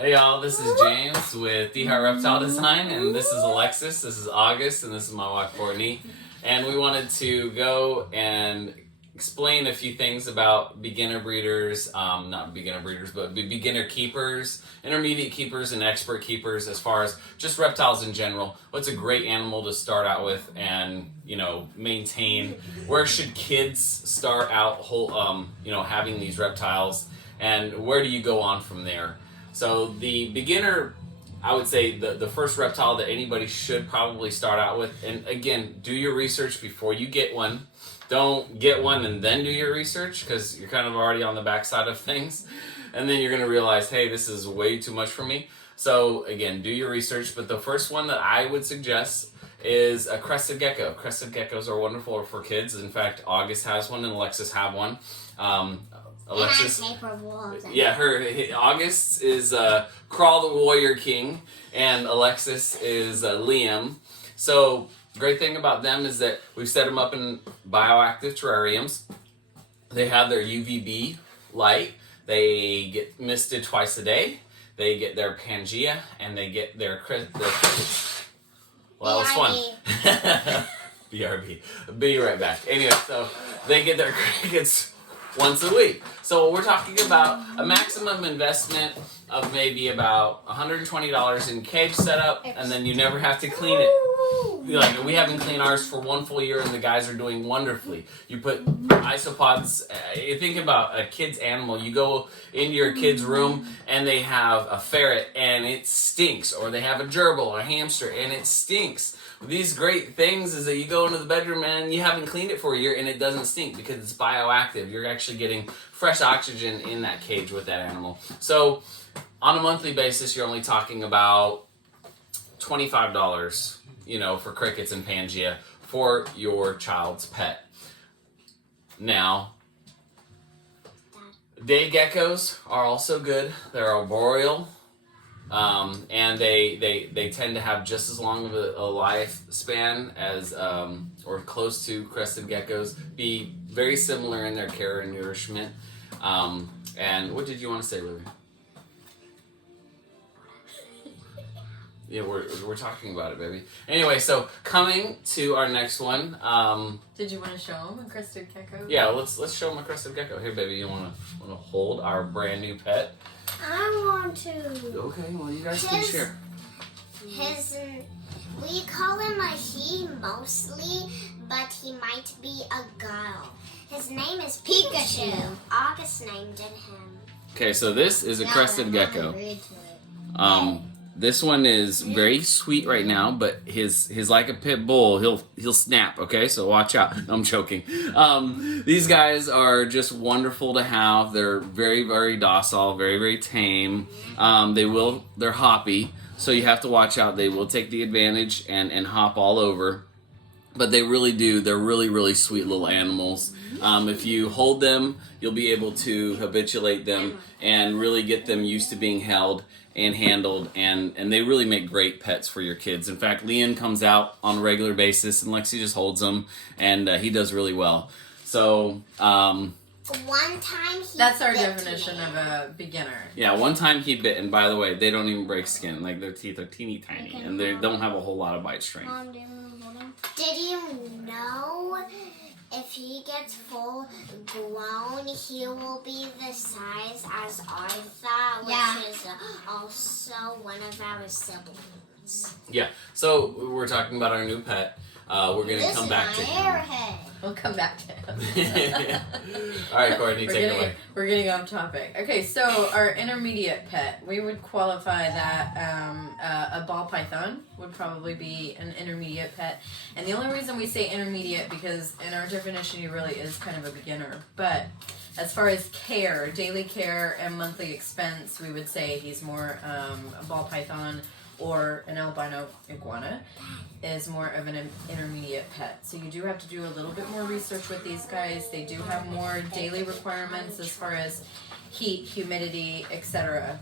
Hey y'all, this is James with The Heart Reptile Design, and this is Alexis, this is August, and this is my wife Courtney. And we wanted to go and explain a few things about beginner breeders, not beginner breeders, but beginner keepers, intermediate keepers, and expert keepers as far as just reptiles in general. What's a great animal to start out with and, maintain? Where should kids start out having these reptiles, and where do you go on from there? So the beginner, I would say the first reptile that anybody should probably start out with, and again, do your research before you get one. Don't get one and then do your research, because you're kind of already on the backside of things. And then you're going to realize, hey, this is way too much for me. So again, do your research. But the first one that I would suggest is a crested gecko. Crested geckos are wonderful for kids. In fact, August has one and Alexis have one. Alexis, August is Crawl the Warrior King, and Alexis is Liam. So great thing about them is that we've set them up in bioactive terrariums. They have their UVB light. They get misted twice a day. They get their Pangea, and they get their crickets. Well, that was fun. BRB. Be right back. Anyway, so they get their crickets once a week. So we're talking about a maximum investment of maybe about $120 in cage setup, and then you never have to clean it. Like, we haven't cleaned ours for one full year, and the guys are doing wonderfully. You put isopods. You think about a kid's animal. You go into your kid's room, and they have a ferret, and it stinks, or they have a gerbil or a hamster, and it stinks. These great things is that you go into the bedroom and you haven't cleaned it for a year and it doesn't stink because it's bioactive. You're actually getting fresh oxygen in that cage with that animal. So on a monthly basis, you're only talking about $25, for crickets and Pangea for your child's pet. Now, day geckos are also good. They're arboreal. And they tend to have just as long of a lifespan as, or close to crested geckos, be very similar in their care and nourishment. And what did you want to say, Lily? Yeah, we're talking about it, baby. Anyway, so coming to our next one. Did you want to show them a crested gecko? Yeah, let's show them a crested gecko. Here, baby, you want to hold our brand new pet? I want to. Okay, well, you guys can share. We call him a he mostly, but he might be a girl. His name is Pikachu. August named him. Okay, so this is a crested gecko. This one is very sweet right now, but he's like a pit bull. He'll snap. Okay, so watch out. No, I'm joking. These guys are just wonderful to have. They're very, very docile, very, very tame. They're hoppy, so you have to watch out. They will take the advantage and hop all over. But they really do. They're really, really sweet little animals. If you hold them, you'll be able to habituate them and really get them used to being held and handled, and they really make great pets for your kids. In fact, Leon comes out on a regular basis, and Lexi just holds him, and he does really well. So, one time he That's our definition of a beginner. Yeah, one time he bit, and by the way, they don't even break skin. Like, their teeth are teeny tiny, and they don't have a whole lot of bite strength. Mom, did you know if he gets full grown, he will be the size as Arthur, which is also one of our siblings. Yeah, so we're talking about our new pet. We're going to come back to him. We'll come back to him. All right, Courtney, take it away. We're getting off topic. Okay, so our intermediate pet, we would qualify that a ball python would probably be an intermediate pet. And the only reason we say intermediate, because in our definition, he really is kind of a beginner. But as far as care, daily care and monthly expense, we would say he's more a ball python, or an albino iguana is more of an intermediate pet. So you do have to do a little bit more research with these guys. They do have more daily requirements as far as heat, humidity, etc.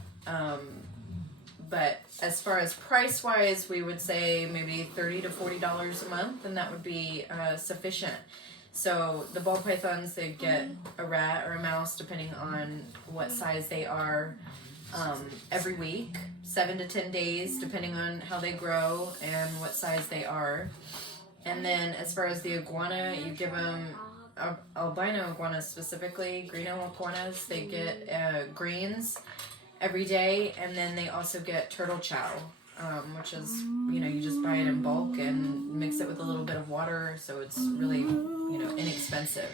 But as far as price-wise, we would say maybe $30 to $40 a month, and that would be sufficient. So the ball pythons, they get a rat or a mouse, depending on what size they are. every week, 7 to 10 days, depending on how they grow and what size they are. And then as far as the iguana, you give them albino iguanas specifically, greeno iguanas. They get greens every day, and then they also get turtle chow, which is, you just buy it in bulk and mix it with a little bit of water, so it's really, inexpensive.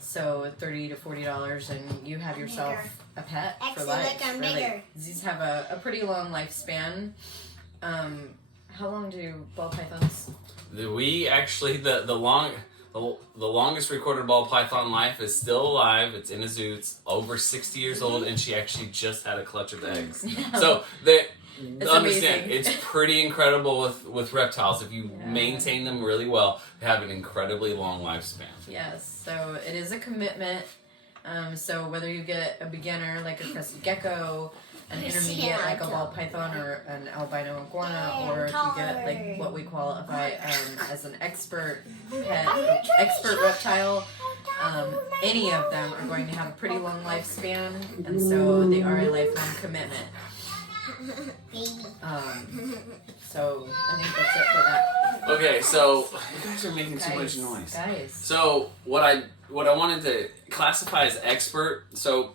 So $30 to $40, and you have yourself a pet for life. Really. These have a pretty long lifespan. How long do ball pythons? We actually the longest recorded ball python life is still alive. It's in a zoo. It's over 60 years old, and she actually just had a clutch of eggs. So It's understand, amazing. it's pretty incredible with reptiles. If you maintain them really well, they have an incredibly long lifespan. Yes, so it is a commitment. So whether you get a beginner like a crested gecko, an intermediate like a ball python or an albino iguana, or if you get like what we qualify as an expert pet, expert reptile, any of them are going to have a pretty long lifespan, and so they are a lifelong commitment. So I think that's it for that. Okay, so you guys are making too much noise. Guys. So what I wanted to classify as expert. So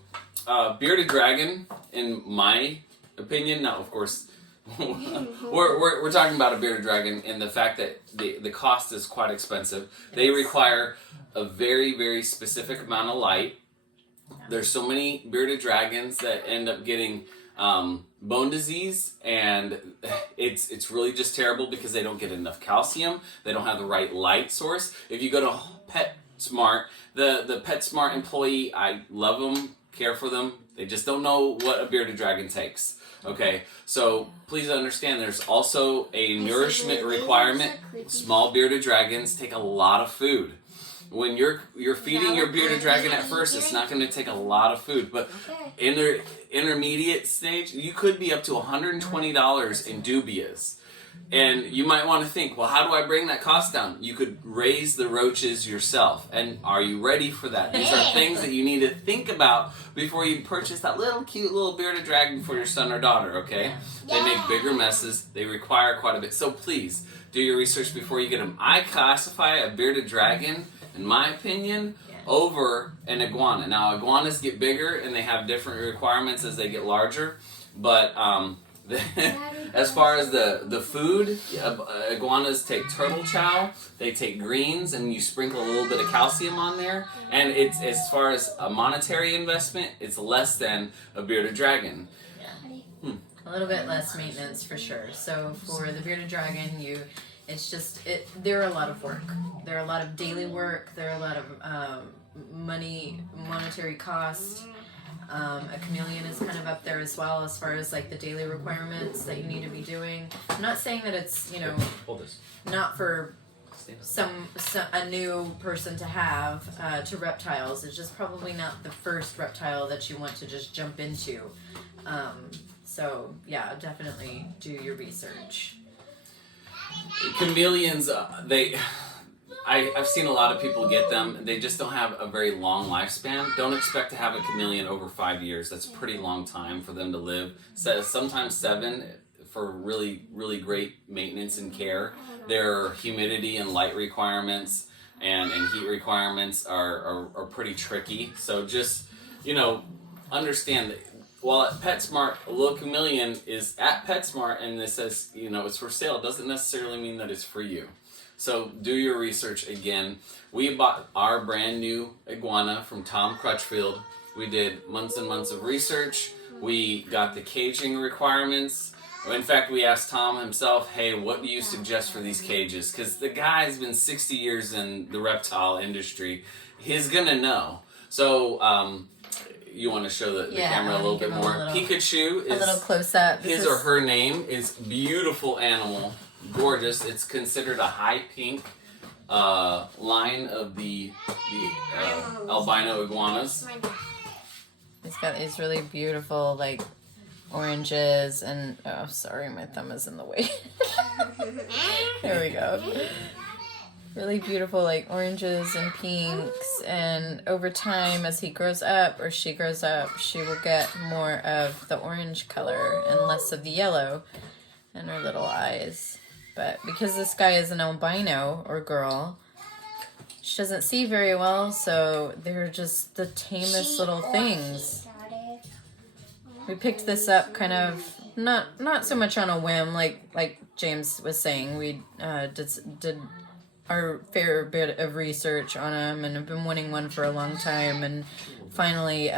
bearded dragon, in my opinion, now of course we're talking about a bearded dragon and the fact that the cost is quite expensive. They require a very, very specific amount of light. There's so many bearded dragons that end up getting bone disease, and it's really just terrible because they don't get enough calcium. They don't have the right light source. If you go to PetSmart, the PetSmart employee, I love them, care for them. They just don't know what a bearded dragon takes. Okay, so please understand there's also a nourishment requirement. Small bearded dragons take a lot of food. When you're feeding your bearded dragon at first, it's not going to take a lot of food. But in their intermediate stage, you could be up to $120 in dubias. And you might want to think, well, how do I bring that cost down? You could raise the roaches yourself. And are you ready for that? These are things that you need to think about before you purchase that little cute little bearded dragon for your son or daughter, okay? They make bigger messes. They require quite a bit. So please, do your research before you get them. I classify a bearded dragon, in my opinion, over an iguana. Now, iguanas get bigger and they have different requirements as they get larger, but as far as the food, iguanas take turtle chow, they take greens, and you sprinkle a little bit of calcium on there, and it's, as far as a monetary investment, it's less than a bearded dragon. A little bit less maintenance for sure. So for the bearded dragon, there are a lot of work. There are a lot of daily work. There are a lot of monetary cost. A chameleon is kind of up there as well as far as like the daily requirements that you need to be doing. I'm not saying that it's not for a new person to have to reptiles. It's just probably not the first reptile that you want to just jump into. So yeah, definitely do your research. Chameleons, I've seen a lot of people get them. They just don't have a very long lifespan. Don't expect to have a chameleon over 5 years. That's a pretty long time for them to live. So sometimes 7 for really, really great maintenance and care. Their humidity and light requirements and heat requirements are pretty tricky. So just, understand that while at PetSmart, a little chameleon is at PetSmart and it says, it's for sale, doesn't necessarily mean that it's for you. So do your research again. We bought our brand new iguana from Tom Crutchfield. We did months and months of research. We got the caging requirements. In fact, we asked Tom himself, hey, what do you suggest for these cages? Because the guy's been 60 years in the reptile industry. He's going to know. So you want to show the camera a little bit more? Pikachu is a little close up. His or her name is beautiful animal. Gorgeous. It's considered a high pink line of the albino iguanas. He's got these really beautiful like oranges and sorry, my thumb is in the way. There we go. really beautiful, like oranges and pinks. And over time, as he grows up or she grows up, she will get more of the orange color and less of the yellow in her little eyes. But because this guy is an albino or girl, she doesn't see very well, so they're just the tamest little things. We picked this up kind of not so much on a whim, like James was saying. We did our fair bit of research on him and have been wanting one for a long time, and finally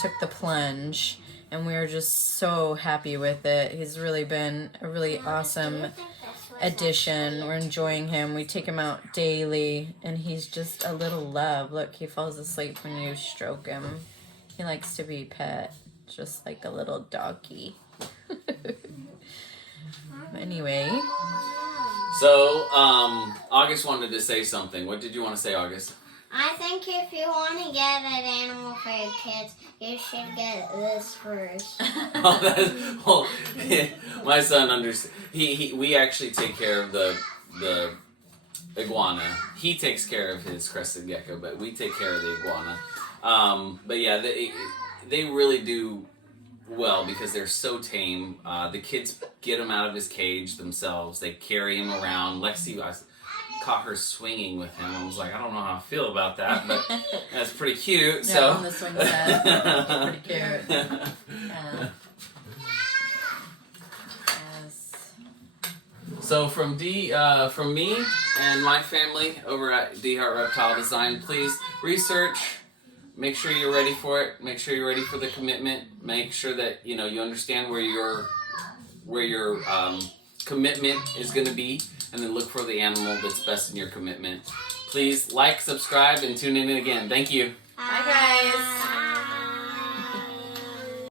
took the plunge, and we are just so happy with it. He's really been a really awesome addition. We're enjoying him. We take him out daily, and he's just a little love. Look, he falls asleep when you stroke him. He likes to be pet, just like a little doggy. Anyway. So, August wanted to say something. What did you want to say, August? I think if you want to get an animal for your kids, you should get this first. My son understands. We actually take care of the iguana. He takes care of his crested gecko, but we take care of the iguana. But yeah, they really do well because they're so tame. The kids get him out of his cage themselves. They carry him around. Lexi, I caught her swinging with him. I was like, I don't know how I feel about that, but that's pretty cute. Yeah, so on the swing set. Pretty cute. Yeah. Yes. So from me and my family over at D Heart Reptile Design, please research. Make sure you're ready for it. Make sure you're ready for the commitment. Make sure that you understand where your commitment is going to be, and then look for the animal that's best in your commitment. Please like, subscribe, and tune in again. Thank you. Bye, guys.